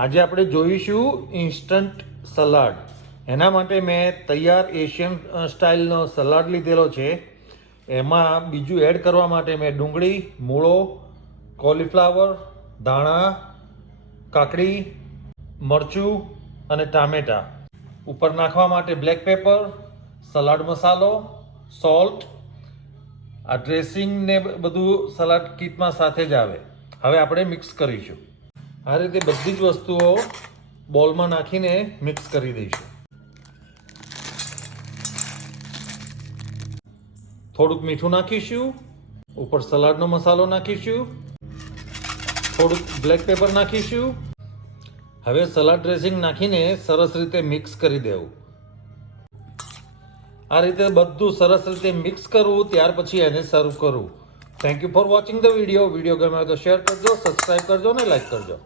આજે આપણે જોઈશું ઇન્સ્ટન્ટ સલાડ. એના માટે મેં તૈયાર એશિયન સ્ટાઇલનો સલાડ લીધેલો છે. એમાં બીજું એડ કરવા માટે મેં ડુંગળી, મૂળો, કોલીફ્લાવર, ધાણા, કાકડી, મરચું અને ટામેટાં. ઉપર નાખવા માટે બ્લેક પેપર, સલાડ મસાલો, સોલ્ટ. આ ડ્રેસિંગ ને બધું સલાડ કીટમાં સાથે જ આવે. હવે આપણે મિક્સ કરીશું. આ રીતે બધી જ વસ્તુઓ બોલમાં નાખીને મિક્સ કરી દઈશું. થોડુંક મીઠું નાખીશું, ઉપર સલાડનો મસાલો નાખીશું, થોડુંક બ્લેક પેપર નાખીશું. હવે સલાડ ડ્રેસિંગ નાખીને સરસ રીતે મિક્સ કરી દેવું. આ રીતે બધું સરસ રીતે મિક્સ કરવું, ત્યાર પછી એને સર્વ કરવું. Thank you for watching the video. Video ગમે તો શેર કરજો, સબસ્ક્રાઈબ કરજો અને લાઈક કરજો.